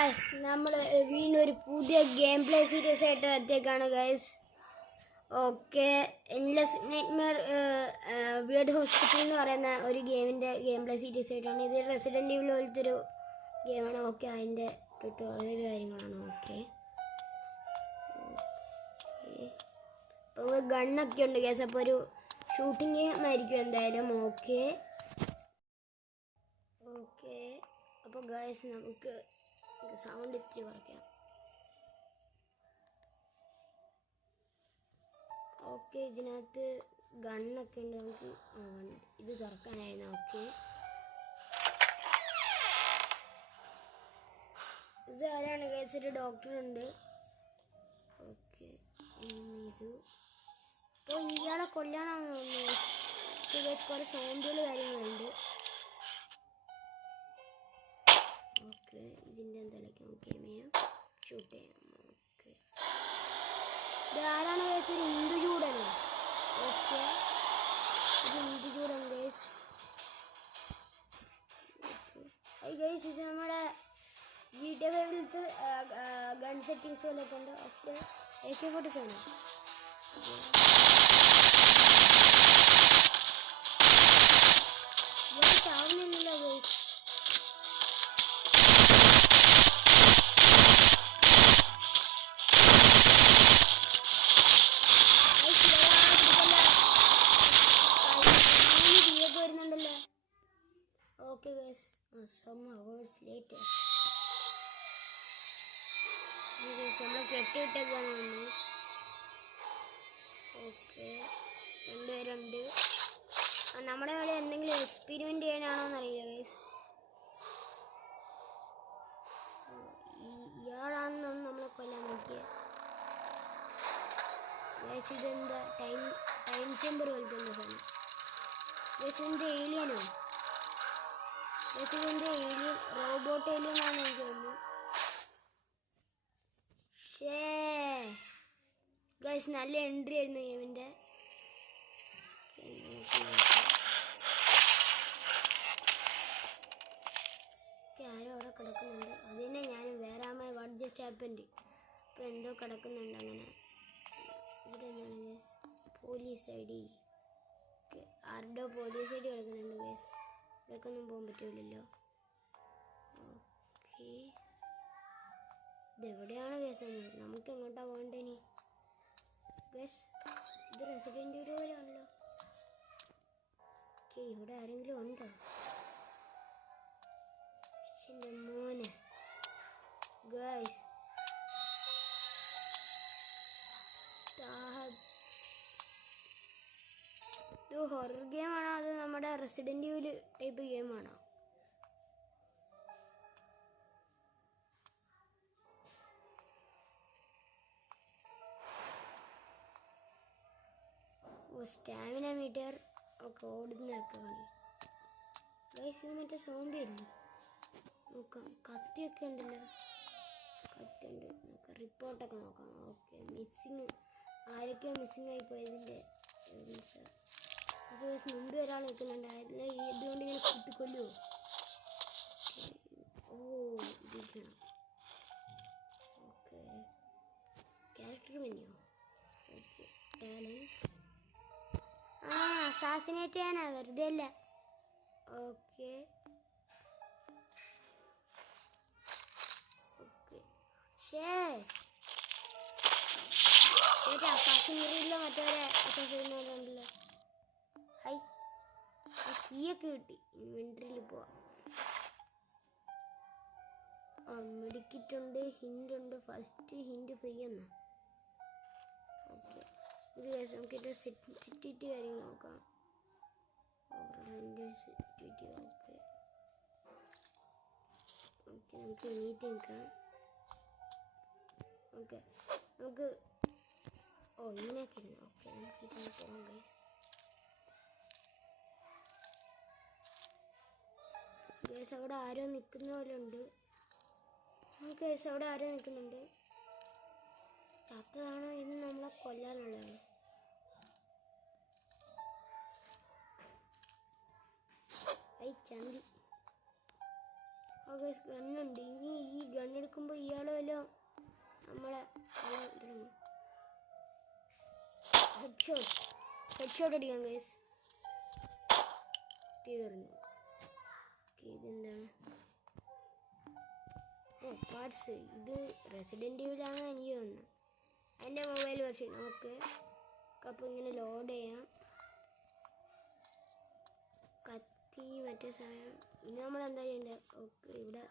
Guys നമ്മൾ വീണ്ടും ഒരു പുതിയ ഗെയിം പ്ലേ സീരീസ് ആയിട്ട് എത്തിയേക്കാണ് guys. Okay, endless nightmare വീർഡ് hospital എന്ന് പറയുന്ന ഒരു ഗെയിമിൻ്റെ ഗെയിം പ്ലേ സീരീസ് ആയിട്ടാണ് ഇത്. റെസിഡൻറ്റ് ഈവിൽ പോലത്തെ ഒരു ഗെയിമാണ്. ഓക്കെ, അതിൻ്റെ ട്യൂട്ടോറിയൽ കാര്യങ്ങളാണ്. ഓക്കെ, അപ്പോൾ ഗണ്ണൊക്കെ ഉണ്ട് ഗൈസ്. അപ്പോൾ ഒരു ഷൂട്ടിങ് ആയിരിക്കും എന്തായാലും. ഓക്കെ ഓക്കെ അപ്പോൾ ഗൈസ് നമുക്ക് സൗണ്ട് ഇത്തിരി കുറയ്ക്കാം. ഓക്കെ, ഇതിനകത്ത് ഗണ്ണൊക്കെ ഉണ്ട്. നമുക്ക് ഇത് തുറക്കാനായിരുന്നു. ഓക്കെ, ഇത് ആരാണ് ഗൈസ്? ഒരു ഡോക്ടർ ഉണ്ട്. ഓക്കെ, ഇത് അപ്പോൾ ഇയാളെ കൊല്ലാനാണെന്ന് തോന്നുന്നു ഗൈസ്. കുറേ സോംബികൾ കാര്യങ്ങളുണ്ട്. ഓക്കെ, ഇതിൻ്റെ എന്തെങ്കിലും നമുക്ക് ഷൂട്ട് ചെയ്യാം. ഓക്കെ, ഇത് ആരാണ് ഗൈസ്? ഒരു ഇന്ദുചൂടനോ? ഓക്കെ, ഇത് ഇന്ദുചൂടൻ ഗൈസ്. ഓക്കെ ഗൈസ്, ഇത് നമ്മുടെ GTA 5-ലത്തെ ഗൺ സെറ്റിങ്സ് പോലെയൊക്കെ ഉണ്ട്. ഓക്കെ, AK-47 ചാവുന്നില്ലല്ലോ guys. Okay guys, some hours later. നമ്മൾ കെട്ടിയിട്ടേക്കാണ് വന്നു. ഓക്കെ, രണ്ടുപേരുണ്ട്. നമ്മുടെ കളി എന്തെങ്കിലും എക്സ്പെരിമെൻ്റ് ചെയ്യാനാണോ എന്നറിയില്ല ഗൈസ്. ഇയാളാണെന്നൊന്നും നമ്മളെ കൊല്ലാൻ നോക്കിയ ഗൈസ്. ഇതെന്താ ടൈം ചേമ്പർ പോലത്തെ എന്താ സാധനം ഗൈസ്? എന്ത് ഏലിയനോ? ഇതിൻ്റെ ഏലിയൻ, റോബോട്ട് ഏലിയൻ ആണ് എനിക്ക് തോന്നുന്നു. ഗൈസ്, നല്ല എൻട്രി ആയിരുന്നു ഗെയിമിൻ്റെ. ആരോ അവിടെ കിടക്കുന്നുണ്ട്. അത് തന്നെ ഞാനും വേറെ അമ്മ വാട്ട് ജസ്റ്റ് ഹാപ്പൻഡ്. ഇപ്പോൾ എന്തോ കിടക്കുന്നുണ്ട് അങ്ങനെ. ഇവിടെ എന്താണ് guys? Police I D. Okay, ആരുടെയോ പോലീസ് ഐ ഡി കിടക്കുന്നുണ്ട് ഗൈസ്. ഇവിടേക്കൊന്നും പോകാൻ പറ്റില്ലല്ലോ. ഓക്കെ, ഇതെവിടെയാണ് ഗൈസ്? നമുക്ക് എങ്ങോട്ടാണ് പോകേണ്ടത് ഗൈസ്? ഇത് റെസിഡൻറ്റ് ഈവിൽ പോലെയാണല്ലോ. ഓക്കെ, ഇവിടെ ആരെങ്കിലും ഉണ്ടോ? എൻ്റെ മോനെ ഗൈസ്, ഇത് ഹൊറർ ഗെയിമാണോ അത് നമ്മുടെ റെസിഡൻറ്റ് ഈവിൽ ടൈപ്പ് ഗെയിമാണോ? സ്റ്റാമിന മീറ്റർ ഒക്കെ ഓടുന്നതൊക്കെ കളി ഗൈസ്. ഇത് മറ്റേ സോംബി അല്ലേ? നോക്കാം, കത്തിയൊക്കെ ഉണ്ടല്ലോ. കത്തി ഉണ്ട്, നോക്കാം. റിപ്പോർട്ടൊക്കെ നോക്കാം. ഓക്കെ, മിസ്സിങ് ആരൊക്കെയോ മിസ്സിങ് ആയിപ്പോയതിൻ്റെ മുമ്പ് ഒരാൾ നിൽക്കുന്നുണ്ട്. അതിൽ ഇതുകൊണ്ട് ഇങ്ങനെ കുത്തിക്കൊല്ലുമോ? ഓ, ഇരിക്കണം. Okay, character മെനുവോ? Okay, talents. Assassinate ചെയ്യാനാ, വെറുതെ അല്ല. Okay okay അസാസിനറിയില്ല മറ്റവരെ അസാസിനുണ്ടല്ലോ. ഹൈ, കീയൊക്കെ കിട്ടി. ഇൻവെൻട്രിയിൽ പോവാം. മെഡിക്കിറ്റുണ്ട്, ഹിൻ്റ് ഉണ്ട്. ഫസ്റ്റ് ഹിൻ്റ് ഫ്രീ എന്നാ. ഓക്കെ, ഇത് ഗൈസ് നമുക്കിട്ട് സിറ്റിറ്റി കാര്യങ്ങൾ നോക്കാം. സിറ്റിറ്റി. ഓക്കെ ഓക്കെ, നമുക്ക് എണീറ്റ് നിൽക്കാം. ഓക്കെ, നമുക്ക് ഇങ്ങനെയൊക്കെ ഇരുന്നു. ഓക്കെ, നമുക്ക് ഇരുന്ന് പോകാം ഗൈസ്. ഗൈസ്, അവിടെ ആരോ നിൽക്കുന്ന പോലെ ഉണ്ട്. ഗൈസ്, അവിടെ ആരോ നിൽക്കുന്നുണ്ട്. ചത്തതാണോ ഇന്ന് നമ്മളെ കൊല്ലാനുള്ളത്? ചന്തി. ഓക്കെ ഗണ്ണുണ്ട്. ഇനി ഈ ഗണ്ണെടുക്കുമ്പോൾ ഇയാളെ വല്ലോ നമ്മളെ ഹെഡ്ഷോട്ട് അടിക്കാം ഗൈസ്. തീർന്നു. ഇതെന്താണ്? ഓ പാർട്സ്. ഇത് റെസിഡൻറ്റ് ഈവിലാണ് എനിക്ക് തോന്നുന്നത്. എൻ്റെ മൊബൈൽ വെർഷൻ. ഓക്കെ അപ്പോൾ ഇങ്ങനെ ലോഡ് ചെയ്യാം. കത്തി മറ്റേ സാധനം. ഇനി നമ്മൾ എന്താ ചെയ്യേണ്ടത്? ഓക്കെ ഇവിടെ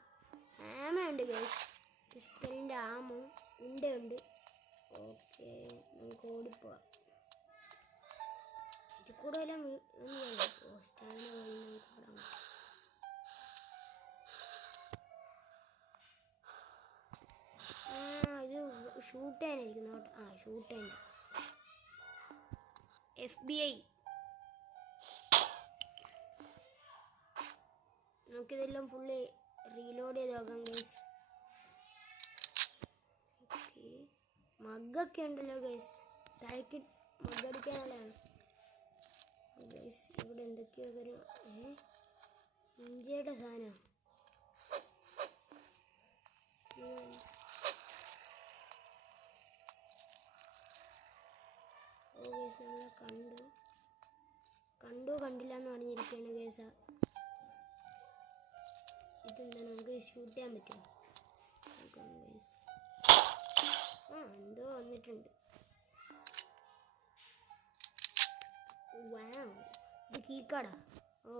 ആമ ഉണ്ട് ഗൈസ്. പിസ്റ്റലിൻ്റെ ആമോ ഉണ്ട്. ഓക്കെ നമുക്ക് ഓടിപ്പോവാം. ഇതിൽ കൂടെ എല്ലാം സ്റ്റാമിന പോയി നമുക്ക് ഓടാൻ പറ്റും. ഇത് ഷൂട്ട് ചെയ്യാനായിരിക്കുന്നു കേട്ടോ. ഷൂട്ട് ചെയ്യാൻ FBI. നമുക്കിതെല്ലാം ഫുള്ള് റീലോഡ് ചെയ്ത് നോക്കാം ഗൈസ്. ഓക്കെ മഗ്ഗൊക്കെ ഉണ്ടല്ലോ ഗൈസ്. തലക്ക് മഗ്ഗടിക്കാനുള്ളതാണ് ഗൈസ്. ഇവിടെ എന്തൊക്കെയോ ഒരു ഇന്ത്യയുടെ സാധനം. ഓ ഗൈസ് നമ്മളെ കണ്ടില്ല എന്ന് പറഞ്ഞിരിക്കുകയാണ് ഗൈസ്. ഇതെന്താ നമുക്ക് ഷൂട്ട് ചെയ്യാൻ പറ്റുമോ? എന്തോ വന്നിട്ടുണ്ട്. വാവ് ഇത് കീക്കാർഡാ. ഓ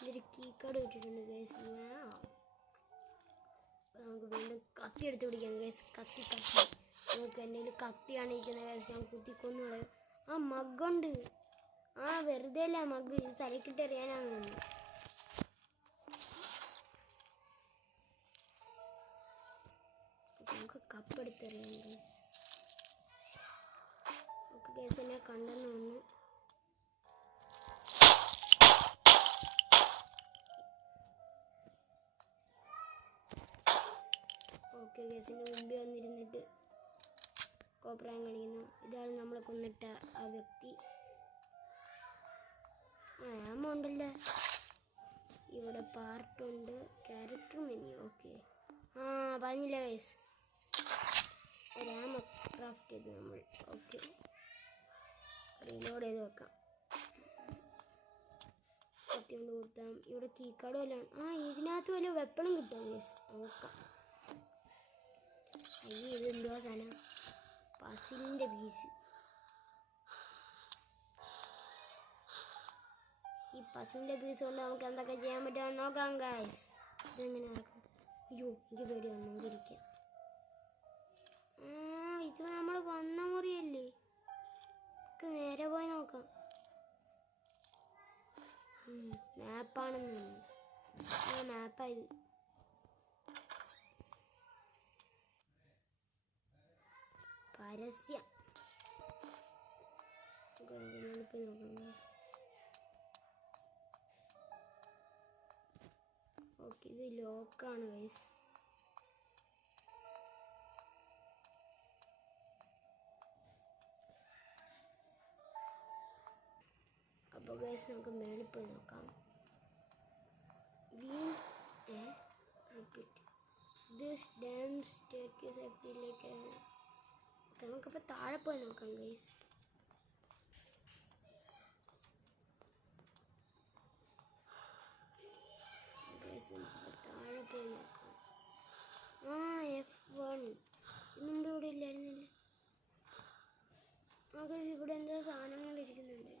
ഇതൊരു കീക്കാർഡ് കിട്ടിയിട്ടുണ്ട് ഗൈസ്. വാവ് നമുക്ക് വീണ്ടും കത്തി എടുത്ത് പിടിക്കാം ഗൈസ്. കത്തി നമുക്ക് എൻ്റെ കത്തിയാണ് ഇരിക്കുന്നത് ഗൈസ്. ഞാൻ കുത്തിക്കൊന്നു കളയും. മഗ്ഗുണ്ട്. വെറുതെ അല്ല മഗ്. ഇത് തലക്കിട്ട് എറിയാനാണ് തോന്നുന്നു. നമുക്ക് കപ്പെടുത്തെറിയാം ഗൈസ്. ഓക്കെ ഗൈസ് എന്നെ കണ്ടെന്ന് തോന്നുന്നു. ഓക്കെ ഗൈസിൻ്റെ മുമ്പിൽ വന്നിരുന്നിട്ട് കോപ്രാൻ കഴിയുന്നു. ഇതാണ് നമ്മളെ കൊന്നിട്ട ആ വ്യക്തി. ആമ ഉണ്ടല്ലേ ഇവിടെ. പാർട്ടുണ്ട്. Character menu. ഓക്കെ പറഞ്ഞില്ല ഗൈസ്. ഒരാമ ക്രാഫ്റ്റ് ചെയ്ത് നമ്മൾ. ഓക്കെ റീലോഡ് ചെയ്ത് വെക്കാം. കത്തിയോണ്ട് കൊടുത്താം. ഇവിടെ കീക്കാർഡ് വല്ലതും. ഇതിനകത്ത് വല്ല വെപ്പണും കിട്ടുമോ ഗൈസ്? നോക്കാം. ഇതെന്തോ സാധനം? പസിലിൻ്റെ പീസ്. ഈ പസിലിൻ്റെ പീസ് കൊണ്ട് നമുക്ക് എന്തൊക്കെ ചെയ്യാൻ പറ്റുമെന്ന് നോക്കാം ഗൈസ്. ഇതെങ്ങനെ നടക്കും? അയ്യോ എനിക്ക് പേടി വന്നു ഇരിക്കാം. ഇത് നമ്മൾ വന്ന മുറിയല്ലേ? നമുക്ക് നേരെ പോയി നോക്കാം. മാപ്പാണെന്ന് തോന്നുന്നു. മാപ്പായത്. പരസ്യം. പോയി നോക്കാം ഗൈസ്. ഓക്കെ ഇത് ലോക്കാണ് ഗൈസ്. അപ്പോൾ ഗൈസ് നമുക്ക് മേളിൽ പോയി നോക്കാം. റിപ്പീറ്റ് ദിസ് ഡാം സ്റ്റെയർകേസ് എഫ്ഡിയിലേക്ക്. നമുക്കപ്പോൾ താഴെ പോയി നോക്കാം ഗൈസ്. താഴെ പോയി നോക്കാം. F1 മുമ്പ് ഇവിടെ ഇല്ലായിരുന്നില്ല. ഇവിടെ എന്തോ സാധനങ്ങൾ ഇരിക്കുന്നുണ്ട്.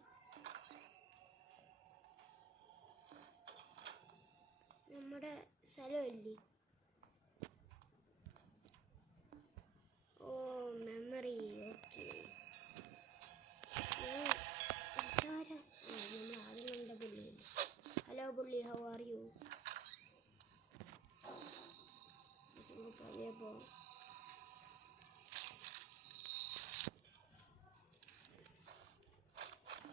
നമ്മുടെ സ്ഥലമല്ലേ? മെമ്മറി. ഓക്കെ നമ്മൾ ആദ്യം കണ്ട പുള്ളി. ഹലോ പുള്ളി, ഹൗ ആർ യു? അതേപോലെ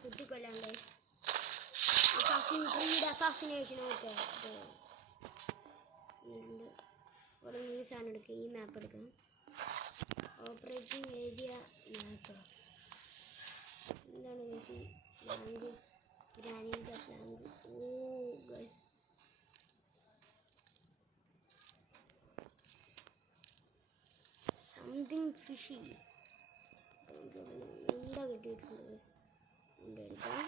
കുത്തിക്കൊല്ലാൻ ഗൈസ്. അസാസിനേഷൻ. ഓക്കെ ഇവിടെ ഈ സാധനം എടുക്കുക. ഈ മാപ്പ് എടുക്കാം. Operating area map. എന്താണ് ഗൈസ്? ബാങ്ക് ഗ്രാനീൻ്റെ ബാങ്ക്. Guys something fishy. ഉണ്ട കിട്ടിയിട്ടുണ്ട് ഗൈസ്. ഉണ്ട എടുക്കാം.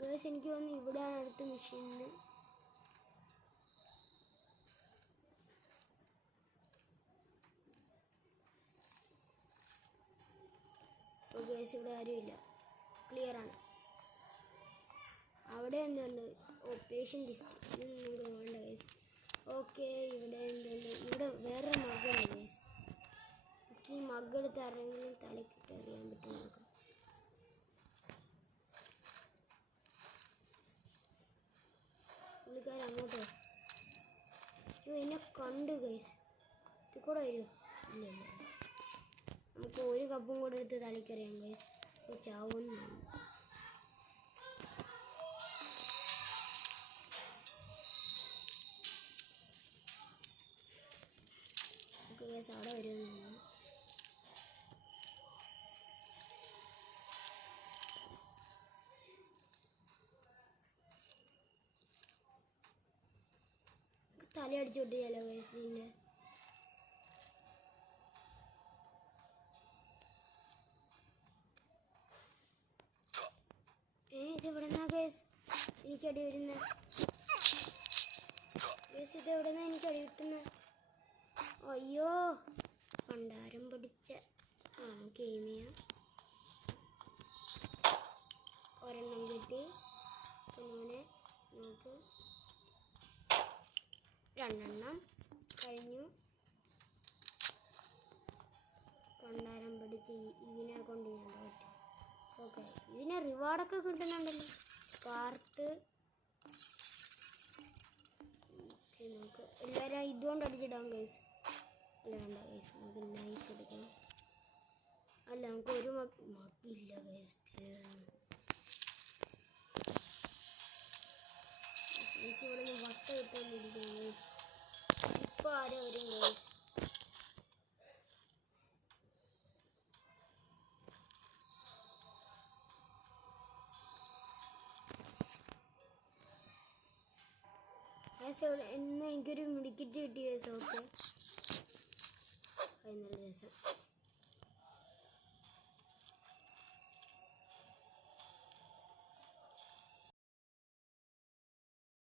ഗൈസ് എനിക്ക് തോന്നുന്നു ഇവിടെയാണ് അടുത്ത മെഷീനിൽ. ഗൈസ് ഇവിടെ ആരുമില്ല, ക്ലിയറാണ്. അവിടെ എന്തുണ്ട്? ഓ പേഷ്യൻ ലിസ്റ്റ്, ഇത് നമുക്ക് വേണ്ട ഗൈസ്. ഓക്കെ ഇവിടെ എന്തുണ്ട്? ഇവിടെ വേറൊരു മഗ്ഗുണ്ട് ഗൈസ്. എനിക്ക് ഈ മഗ്ഗ് എടുത്ത് ആരെങ്കിലും തലക്കിട്ട് അറിയാൻ പറ്റും നോക്കാം. പുള്ളിക്കാരൻ അങ്ങോട്ടോ? എന്നെ കണ്ട് ഗൈസ്. ഇത് കൂടെ വരുമോ? ഇല്ല ഇല്ല. നമുക്ക് ഒരു കപ്പും കൂടെ എടുത്ത് തലക്കറിയാം ഗൈസ്. ചാവുന്നു. ഗൈസ് അവിടെ വരുമെന്ന്. തല അടിച്ചു പൊട്ടിയാലോ ഗൈസ് ഇതിൻ്റെ? ഇതെവിടെ നിന്നാ ഗൈസ് എനിക്കടി വരുന്നത്? ഗൈസ് ഇതെവിടെ നിന്നാ എനിക്കടി കിട്ടുന്നത്? അയ്യോ പണ്ടാരം പിടിച്ച. നമുക്ക് എയിം ചെയ്യാം. ഒരെണ്ണം കിട്ടി. പിന്നെ നമുക്ക് രണ്ടെണ്ണം കഴിഞ്ഞു. പണ്ടാരം പിടിച്ച് ഇതിനെ കൊണ്ട് ഞാൻ തോറ്റു. ഓക്കെ ഇതിന് റിവാർഡൊക്കെ കിട്ടുന്നുണ്ടല്ലോ. പാർട്ട് നമുക്ക് എല്ലാവരും ഇതുകൊണ്ട് അടിച്ചിടാം ഗൈസ്. അല്ല വേണ്ട ഗൈസ്, നമുക്ക് നൈഫ് എടുക്കാം. അല്ല നമുക്ക് ഒരു മക്കില്ല ഗൈസ്. എനിക്കിവിടെ നിന്ന് വട്ട കിട്ടാണ്ടിരിക്കാം ഗൈസ്. ഇപ്പോൾ ആരോ വരും ഗൈസ്. ഇന്ന് എനിക്കൊരു മെഡിക്കറ്റ് കിട്ടിയ ഓക്കെ. നല്ല രസം.